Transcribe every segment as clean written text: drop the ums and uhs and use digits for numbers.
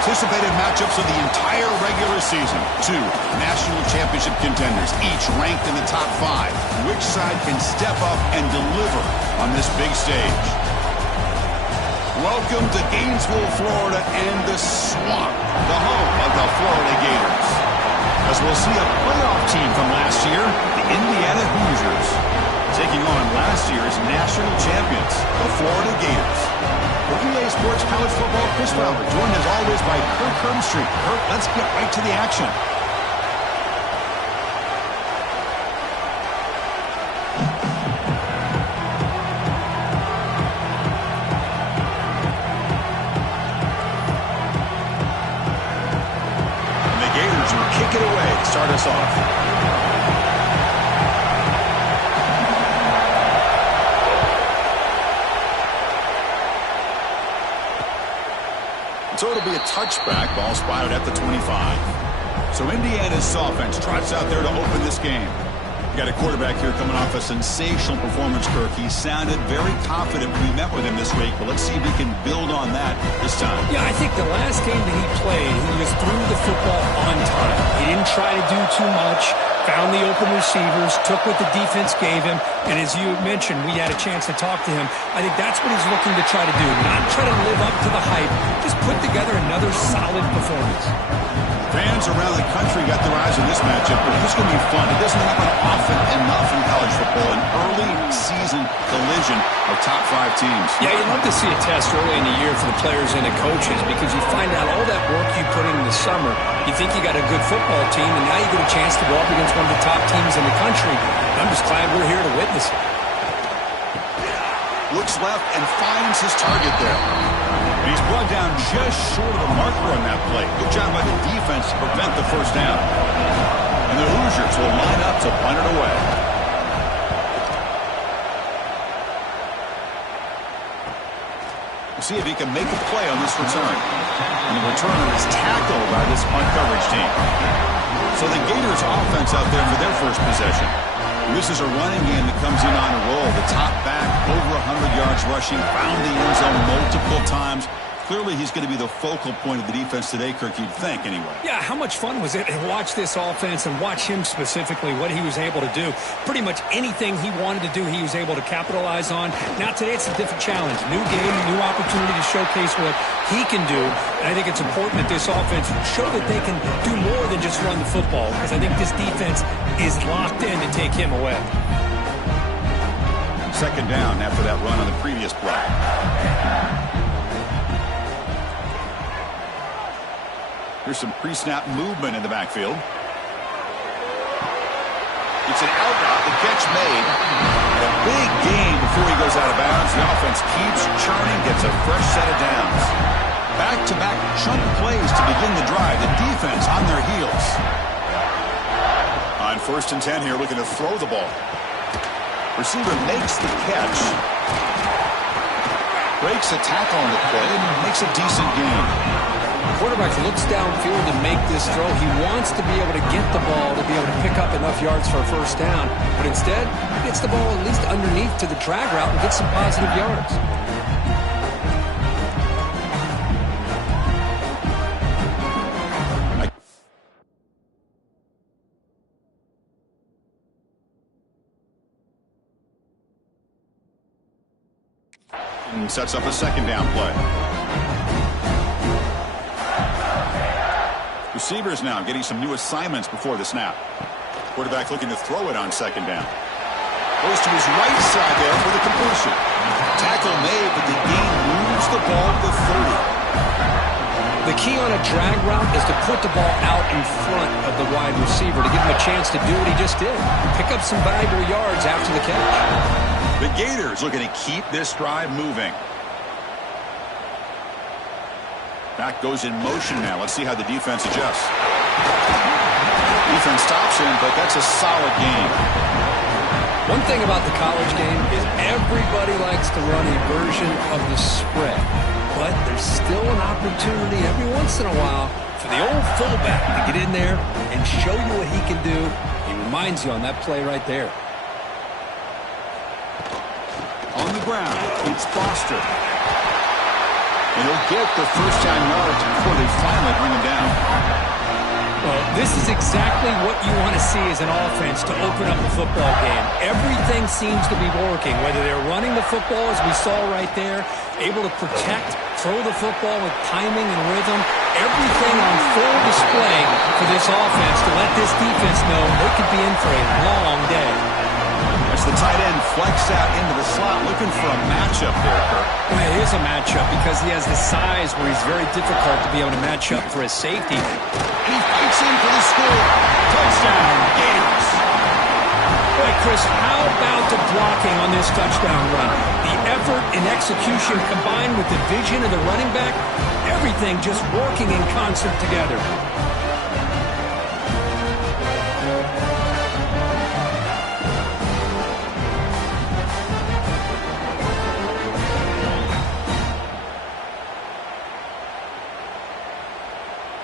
anticipated matchups of the entire regular season. Two national championship contenders, each ranked in the top 5. Which side can step up and deliver on this big stage? Welcome to Gainesville, Florida, and the Swamp, the home of the Florida Gators. As we'll see a playoff team from last year, the Indiana Hoosiers, taking on last year's national champions, the Florida Gators. For EA Sports College Football, Chris Fowler, joined as always by Kirk Hermstreet. Kirk, let's get right to the action. Start us off. So it'll be a touchback. Ball spotted at the 25. So Indiana's offense trots out there to open this game. Got a quarterback here coming off a sensational performance, Kirk. He sounded very confident when we met with him this week, but let's see if he can build on that this time. Yeah, I think the last game that he played, he was through the football on time. He didn't try to do too much, found the open receivers, took what the defense gave him, and as you mentioned, we had a chance to talk to him. I think that's what he's looking to try to do, not try to live up to the hype, just put together another solid performance. Fans around the country got their eyes on this matchup, but it's going to be fun. It doesn't happen often enough in college football, an early season collision of top 5 teams. Yeah, you'd love to see a test early in the year for the players and the coaches because you find out all that work you put in the summer. You think you got a good football team, and now you get a chance to go up against one of the top teams in the country. I'm just glad we're here to witness it. Looks left and finds his target there. And he's brought down just short of the marker on that play. Good job by the defense to prevent the first down. And the Hoosiers will line up to punt it away. We'll see if he can make a play on this return. And the returner is tackled by this punt coverage team. So the Gators offense out there for their first possession. This is a running game that comes in on a roll. The top back, over 100 yards rushing, found the end zone multiple times. Clearly, he's going to be the focal point of the defense today, Kirk, you'd think, anyway. Yeah, how much fun was it to watch this offense and watch him specifically, what he was able to do. Pretty much anything he wanted to do, he was able to capitalize on. Now, today, it's a different challenge. New game, new opportunity to showcase what he can do. And I think it's important that this offense show that they can do more than just run the football, because I think this defense is locked in to take him away. Second down after that run on the previous play. Here's some pre-snap movement in the backfield. It's an out route, the catch made. A big gain before he goes out of bounds. The offense keeps churning, gets a fresh set of downs. Back-to-back chunk plays to begin the drive. The defense on their heels. On 1st and 10 here, looking to throw the ball. Receiver makes the catch. Breaks a tackle on the play and makes a decent gain. Quarterback looks downfield to make this throw. He wants to be able to get the ball to be able to pick up enough yards for a first down. But instead, he gets the ball at least underneath to the drag route and gets some positive yards. And sets up a second down play. Receivers now getting some new assignments before the snap. Quarterback looking to throw it on second down. Goes to his right side there for the completion. Tackle made, but the gain moves the ball to the 30. The key on a drag route is to put the ball out in front of the wide receiver to give him a chance to do what he just did. Pick up some valuable yards after the catch. The Gators looking to keep this drive moving. Back goes in motion now. Let's see how the defense adjusts. Defense stops him, but that's a solid game. One thing about the college game is everybody likes to run a version of the spread. But there's still an opportunity every once in a while for the old fullback to get in there and show you what he can do. He reminds you on that play right there. On the ground, it's Foster. And he'll get the first down yards before they finally exactly what you want to see as an offense to open up a football game. Everything seems to be working, whether they're running the football, as we saw right there, able to protect, throw the football with timing and rhythm. Everything on full display for this offense to let this defense know they could be in for a long day. As the tight end flex out into the slot, looking for a matchup there, Kirk. Well, it is a matchup because he has the size where he's very difficult to be able to match up for his safety. He fights in for the score. Touchdown, Gators. Boy, Chris, how about the blocking on this touchdown run? The effort and execution combined with the vision of the running back, everything just working in concert together.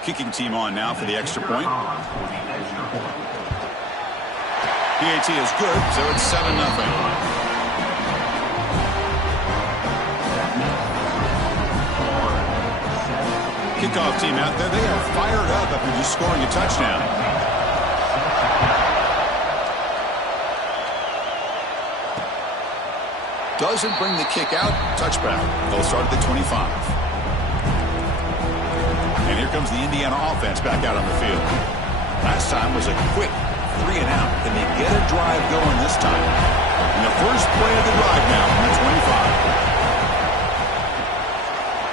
Kicking team on now for the extra point. PAT is good, so it's 7-0. Kickoff team out there, they are fired up after just scoring a touchdown. Doesn't bring the kick out, touchback. They'll start at the 25. And here comes the Indiana offense back out on the field. Last time was a quick 3 and out. Can they get a drive going this time? And the first play of the drive now from the 25.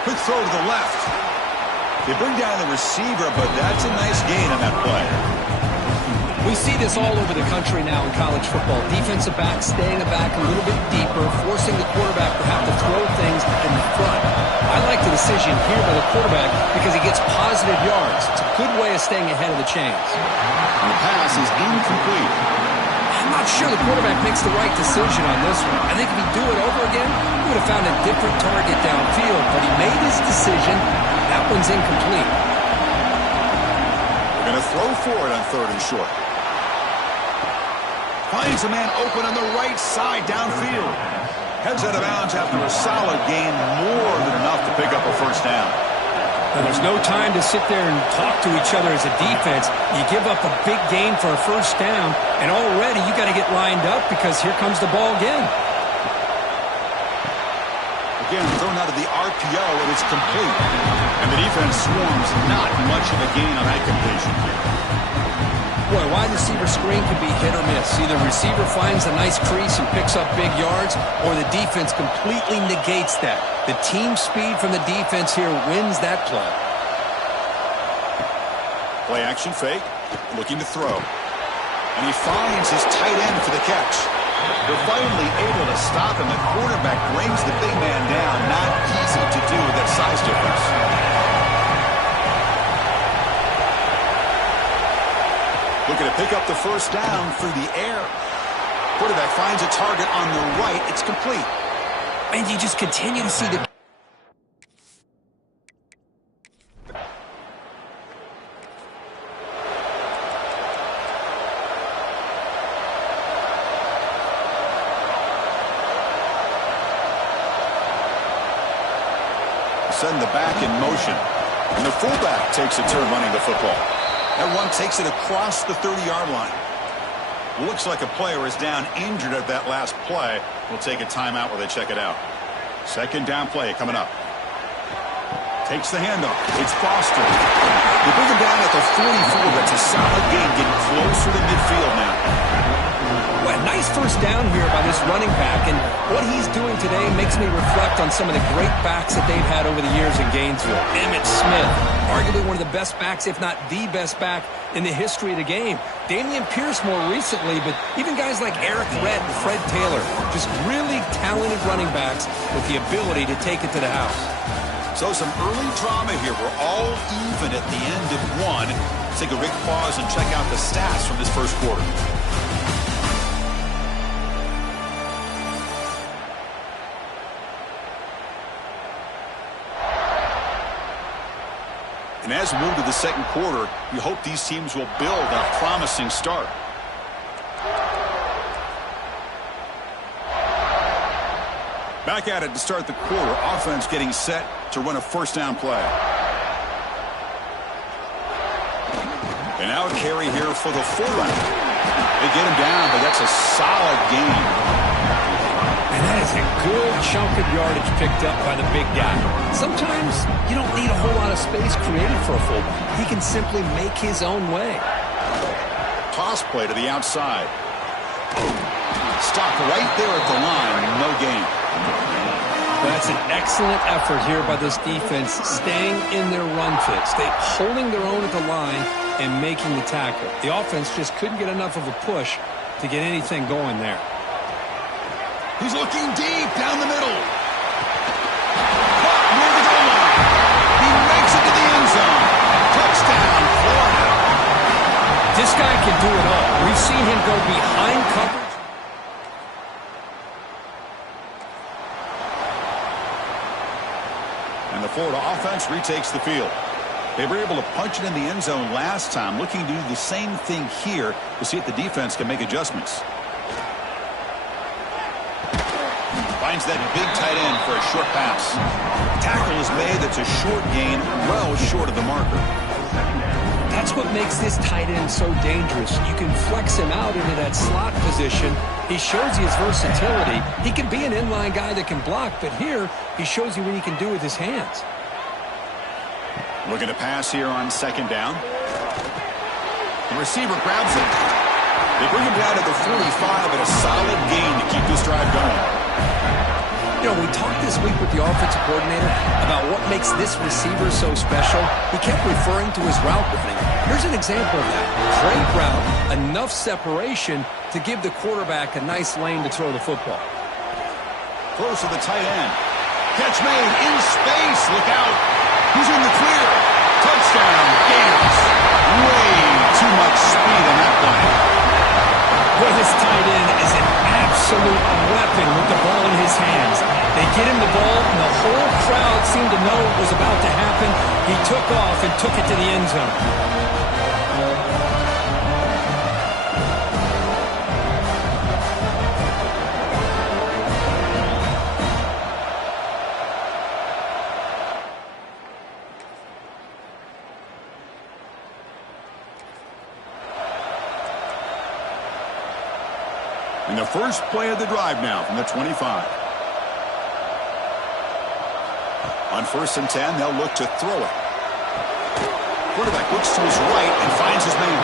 Quick throw to the left. They bring down the receiver, but that's a nice gain on that play. We see this all over the country now in college football. Defensive backs staying back a little bit deeper, forcing the quarterback to have to throw things in the front. I like the decision here by the quarterback because he gets positive yards. It's a good way of staying ahead of the chains. And the pass is incomplete. I'm not sure the quarterback makes the right decision on this one. I think if he'd do it over again, he would have found a different target downfield, but he made his decision. That one's incomplete. We're going to throw for it on 3rd and short. Finds a man open on the right side downfield. Heads out of bounds after a solid gain, more than enough to pick up a first down. And there's no time to sit there and talk to each other as a defense. You give up a big gain for a first down, and already you got to get lined up because here comes the ball again. Again, thrown out of the RPO, and it's complete. And the defense swarms not much of a gain on that completion. Boy, wide receiver screen can be hit or miss. Either receiver finds a nice crease and picks up big yards, or the defense completely negates that. The team speed from the defense here wins that play. Play action fake, looking to throw. And he finds his tight end for the catch. They're finally able to stop him. The quarterback brings the big man down. Not easy to do with that size difference. Looking to pick up the first down through the air. Quarterback finds a target on the right. It's complete. And you just continue to see the... Send the back in motion. And the fullback takes a turn running the football. That one takes it across the 30-yard line. Looks like a player is down injured at that last play. We'll take a timeout while they check it out. Second down play coming up. Takes the handoff. It's Foster. They bring him down at the 44. That's a solid gain, getting closer to midfield now. Well, nice first down here by this running back, and what he's doing today makes me reflect on some of the great backs that they've had over the years in Gainesville. Emmitt Smith, arguably one of the best backs, if not the best back in the history of the game. Damian Pierce more recently, but even guys like Eric Redd and Fred Taylor, just really talented running backs with the ability to take it to the house. So some early drama here. We're all even at the end of one. Let's take a quick pause and check out the stats from this first quarter. And as we move to the second quarter, we hope these teams will build on a promising start. Back at it to start the quarter. Offense getting set to run a first down play. And now a carry here for the fullback. They get him down, but that's a solid gain. And that is a good chunk of yardage picked up by the big guy. Sometimes you don't need a whole lot of space created for a fullback. He can simply make his own way. Toss play to the outside. Stop right there at the line. No gain. That's an excellent effort here by this defense, staying in their run fix. They holding their own at the line and making the tackle. The offense just couldn't get enough of a push to get anything going there. He's looking deep down the middle. Caught near the goal line. He makes it to the end zone. Touchdown, Florida. This guy can do it all. We've seen him go behind coverage. And the Florida offense retakes the field. They were able to punch it in the end zone last time, looking to do the same thing here to see if the defense can make adjustments. Finds that big tight end for a short pass. Tackle is made. That's a short gain, well short of the marker. That's what makes this tight end so dangerous. You can flex him out into that slot position. He shows you his versatility. He can be an inline guy that can block, but here he shows you what he can do with his hands. Looking to pass here on second down. The receiver grabs it. They bring him down to the 45, but a solid gain to keep this drive going. You know, we talked this week with the offensive coordinator about what makes this receiver so special. He kept referring to his route running. Here's an example of that. Great route, enough separation to give the quarterback a nice lane to throw the football. Close to the tight end. Catch made in space. Look out. Who's in the clear? Touchdown, Gators. Way too much speed on that play. Well, this tight end is an absolute weapon with the ball in his hands. They get him the ball, and the whole crowd seemed to know what was about to happen. He took off and took it to the end zone. And the first play of the drive now from the 25. On 1st and 10, they'll look to throw it. Quarterback looks to his right and finds his man.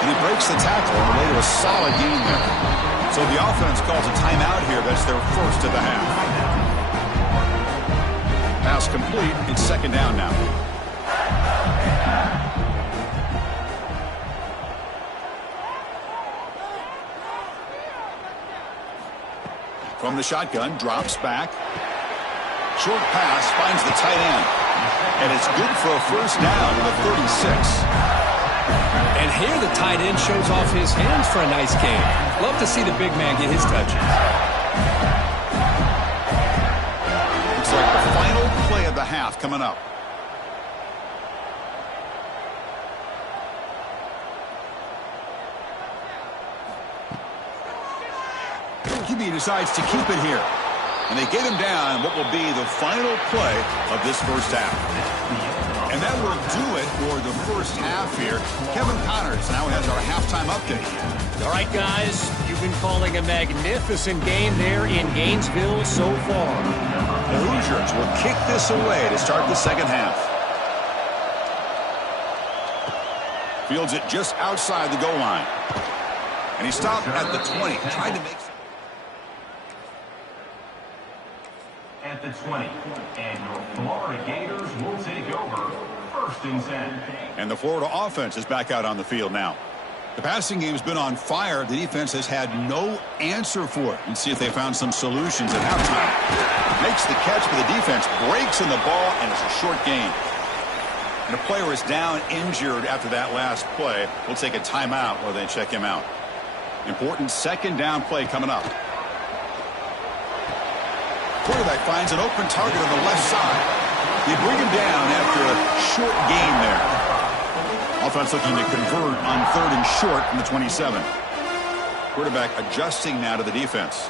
And he breaks the tackle on the way to a solid gain there. So the offense calls a timeout here. That's their first of the half. Pass complete. It's second down now. From the shotgun, drops back. Short pass, finds the tight end. And it's good for a first down to the 36. And here the tight end shows off his hands for a nice game. Love to see the big man get his touches. Looks like the final play of the half coming up. He decides to keep it here. And they get him down what will be the final play of this first half. And that will do it for the first half here. Kevin Connors now has our halftime update. All right, guys, you've been calling a magnificent game there in Gainesville so far. The Hoosiers will kick this away to start the second half. Fields it just outside the goal line. And he stopped at the 20, tried to make... At the 20, and your Florida Gators will take over 1st and 10. And the Florida offense is back out on the field now. The passing game's been on fire. The defense has had no answer for it. Let's see if they found some solutions at halftime. Makes the catch, but the defense breaks in the ball, and it's a short gain. And a player is down injured after that last play. We'll take a timeout while they check him out. Important second down play coming up. Quarterback finds an open target on the left side. They bring him down after a short gain there. Offense looking to convert on 3rd and short from the 27. Quarterback adjusting now to the defense.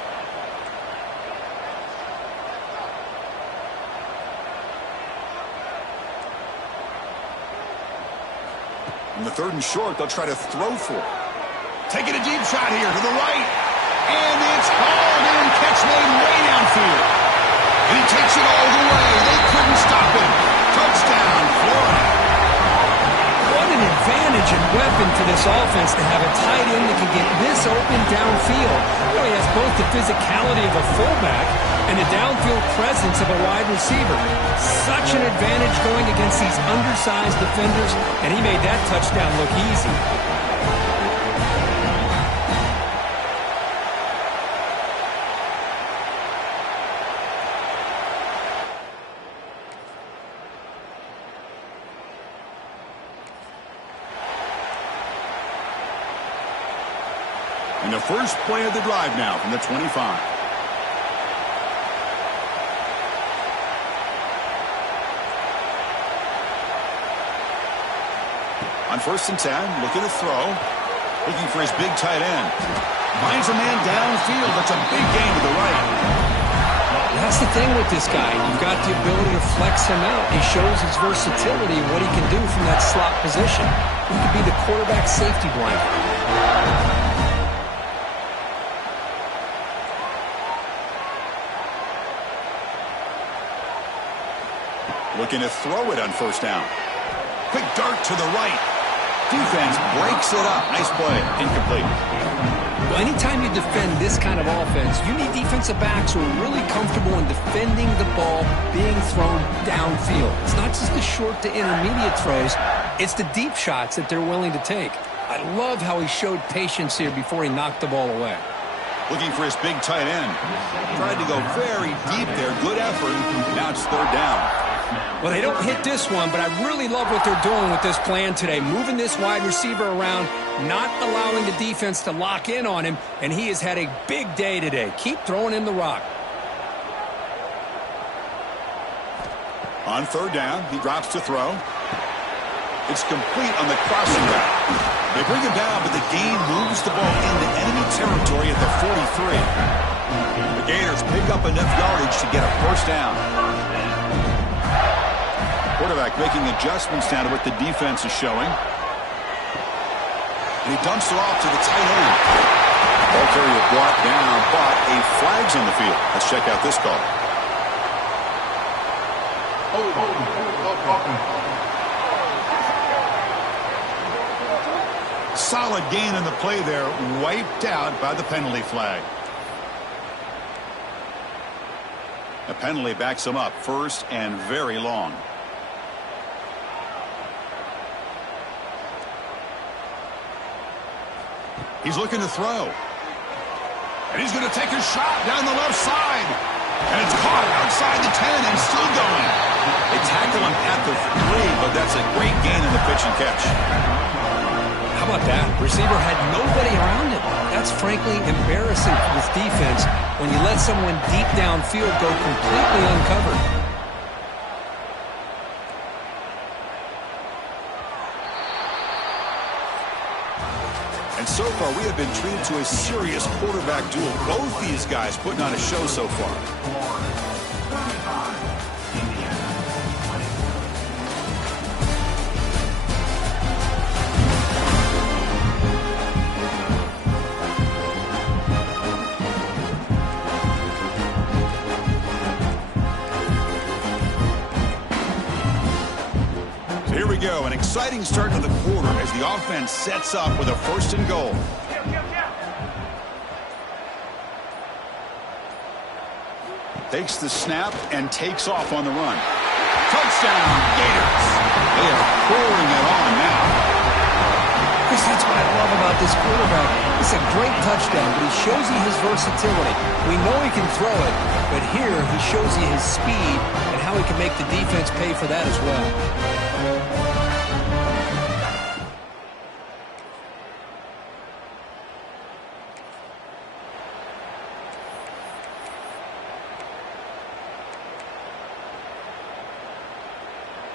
On the 3rd and short, they'll try to throw for it. Taking a deep shot here to the right. And it's hauled in. Catch made way downfield. And he takes it all the way. They couldn't stop him. Touchdown, Florida. What an advantage and weapon for this offense to have a tight end that can get this open downfield. You know, he has both the physicality of a fullback and the downfield presence of a wide receiver. Such an advantage going against these undersized defenders, and he made that touchdown look easy. And the first play of the drive now from the 25. On 1st and 10, looking to throw. Looking for his big tight end. Finds a man downfield. That's a big gain to the right. That's the thing with this guy. You've got the ability to flex him out. He shows his versatility and what he can do from that slot position. He could be the quarterback safety blanket. Looking to throw it on 1st down. Quick dart to the right. Defense breaks it up. Nice play. Incomplete. Well, anytime you defend this kind of offense, you need defensive backs who are really comfortable in defending the ball being thrown downfield. It's not just the short to intermediate throws. It's the deep shots that they're willing to take. I love how he showed patience here before he knocked the ball away. Looking for his big tight end. Tried to go very deep there. Good effort. Now it's 3rd down. Well, they don't hit this one, but I really love what they're doing with this plan today. Moving this wide receiver around, not allowing the defense to lock in on him, and he has had a big day today. Keep throwing him the rock. On 3rd down, he drops to throw. It's complete on the crossing route. They bring him down, but the gain moves the ball into enemy territory at the 43. The Gators pick up enough yardage to get a 1st down. Quarterback making adjustments now to what the defense is showing. And he dumps it off to the tight end. Ball carrier brought down, but a flag's on the field. Let's check out this call. Solid gain on the play there, wiped out by the penalty flag. The penalty backs him up 1st and very long. He's looking to throw. And he's going to take a shot down the left side. And it's caught outside the 10 and still going. They tackle him at the 3, but that's a great gain in the pitch and catch. How about that? Receiver had nobody around him. That's frankly embarrassing for this defense when you let someone deep downfield go completely uncovered. And so far, we have been treated to a serious quarterback duel. Both these guys putting on a show so far. Here we go, an exciting start to the quarter as the offense sets up with a 1st and goal. Takes the snap and takes off on the run. Touchdown, Gators. They are pouring it on now. Chris, that's what I love about this quarterback. It's a great touchdown, but he shows you his versatility. We know he can throw it, but here he shows you his speed and how he can make the defense pay for that as well.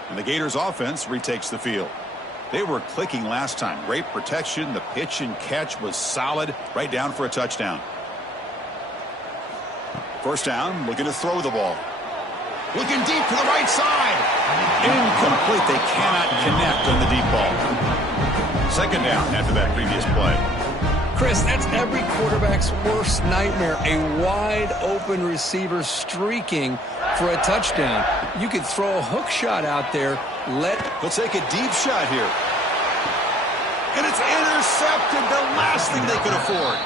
And the Gators offense retakes the field. They were clicking last time. Great protection. The pitch and catch was solid. Right down for a touchdown. 1st down, looking to throw the ball. Looking deep to the right side. Incomplete. They cannot connect on the deep ball. Second down after that previous play. Chris, that's every quarterback's worst nightmare. A wide open receiver streaking for a touchdown. You could throw a hook shot out there. He'll take a deep shot here. And it's intercepted. The last thing they could afford.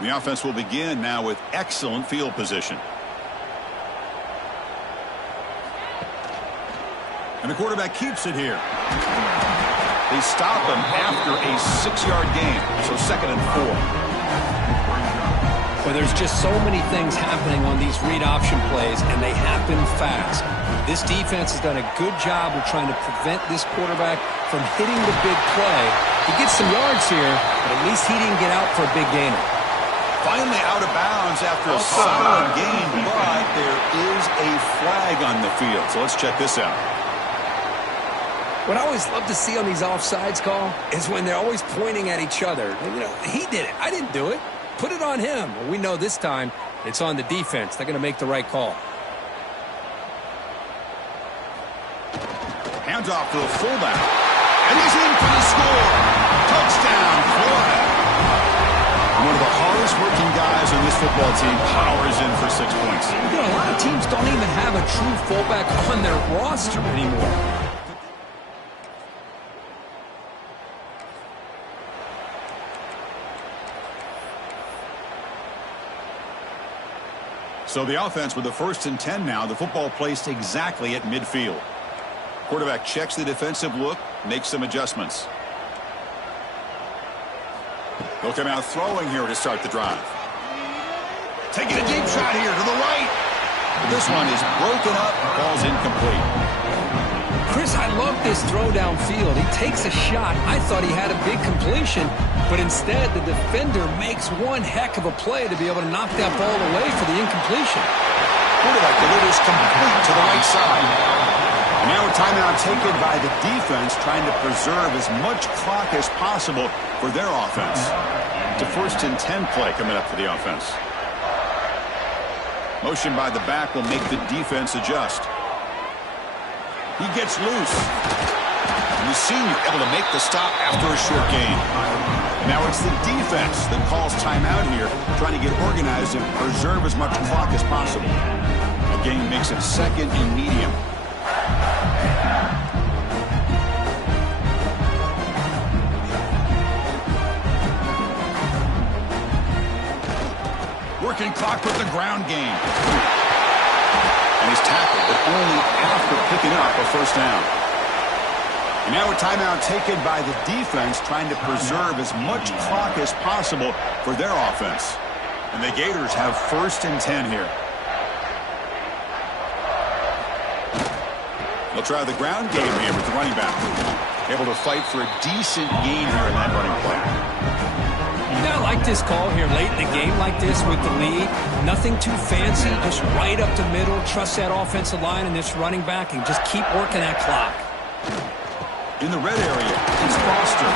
The offense will begin now with excellent field position. And the quarterback keeps it here. They stop him after a 6-yard gain. So 2nd and 4. Well, there's just so many things happening on these read option plays, and they happen fast. This defense has done a good job of trying to prevent this quarterback from hitting the big play. He gets some yards here, but at least he didn't get out for a big gainer. Finally out of bounds after a solid gain, but there is a flag on the field. So let's check this out. What I always love to see on these offsides call is when they're always pointing at each other. You know, he did it. I didn't do it. Put it on him. Well, we know this time it's on the defense. They're going to make the right call. Hands off to the fullback. And he's in for the score. Touchdown, Florida. One of the hardest working guys on this football team powers in for 6 points. You know, a lot of teams don't even have a true fullback on their roster anymore. So the offense with the 1st and 10 now. The football placed exactly at midfield. Quarterback checks the defensive look, makes some adjustments. He'll come out throwing here to start the drive. Taking a deep shot here to the right. This one is broken up. Ball's incomplete. Chris, I love this throw downfield. He takes a shot. I thought he had a big completion, but instead the defender makes one heck of a play to be able to knock that ball away for the incompletion. Quarterback delivers complete to the right side. And now a timeout taken by the defense, trying to preserve as much clock as possible for their offense. It's a 1st and 10 play coming up for the offense. Motion by the back will make the defense adjust. He gets loose. And the senior able to make the stop after a short gain. And now it's the defense that calls timeout here, trying to get organized and preserve as much clock as possible. The game makes it 2nd and medium. Working clock with the ground game. And he's tackled, but only after picking up a 1st down. And now a timeout taken by the defense, trying to preserve as much clock as possible for their offense. And the Gators have 1st and 10 here. They'll try the ground game here with the running back. Able to fight for a decent gain here in that running play. Yeah, I like this call here late in the game like this with the lead. Nothing too fancy, just right up the middle. Trust that offensive line and this running back and just keep working that clock. In the red area, it's Foster.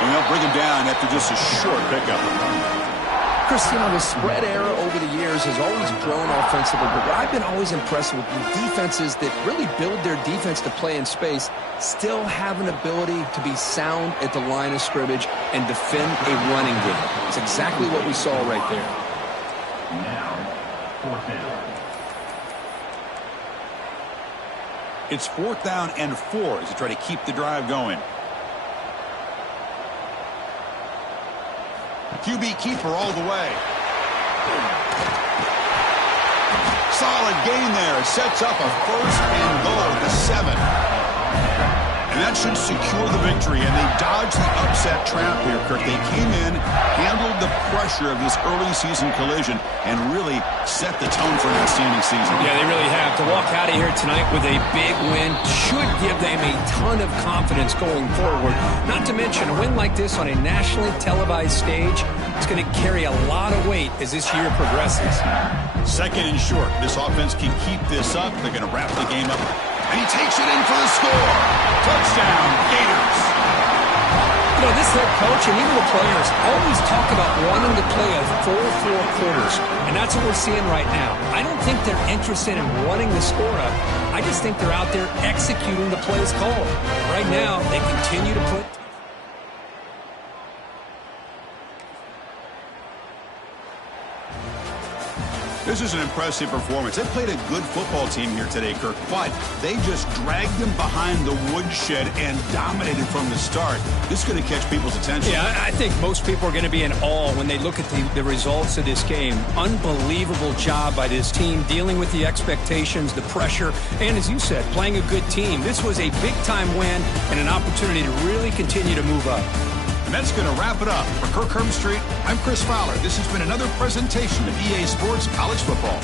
And they'll bring him down after just a short pickup. Chris, you know, the spread era over the years has always grown offensively, but what I've been always impressed with the defenses that really build their defense to play in space still have an ability to be sound at the line of scrimmage and defend a running game. It's exactly what we saw right there. Now, 4th down. It's 4th down and 4 as they try to keep the drive going. QB keeper all the way. Solid gain there. Sets up a 1st and goal at the 7. And that should secure the victory. And they dodged the upset trap here, Kirk. They came in, handled the pressure of this early season collision, and really set the tone for an outstanding season. Yeah, they really have. To walk out of here tonight with a big win should give them a ton of confidence going forward. Not to mention, a win like this on a nationally televised stage, it's going to carry a lot of weight as this year progresses. 2nd and short. This offense can keep this up. They're going to wrap the game up. And he takes it in for the score. Touchdown, Gators. You know, this head coach and even the players always talk about wanting to play a full 4 quarters, and that's what we're seeing right now. I don't think they're interested in running the score up. I just think they're out there executing the plays called. Right now, they continue to put... This is an impressive performance. They played a good football team here today, Kirk, but they just dragged them behind the woodshed and dominated from the start. This is going to catch people's attention. Yeah, I think most people are going to be in awe when they look at the results of this game. Unbelievable job by this team, dealing with the expectations, the pressure, and as you said, playing a good team. This was a big-time win and an opportunity to really continue to move up. And that's going to wrap it up. For Kirk Herbstreit, I'm Chris Fowler. This has been another presentation of EA Sports College Football.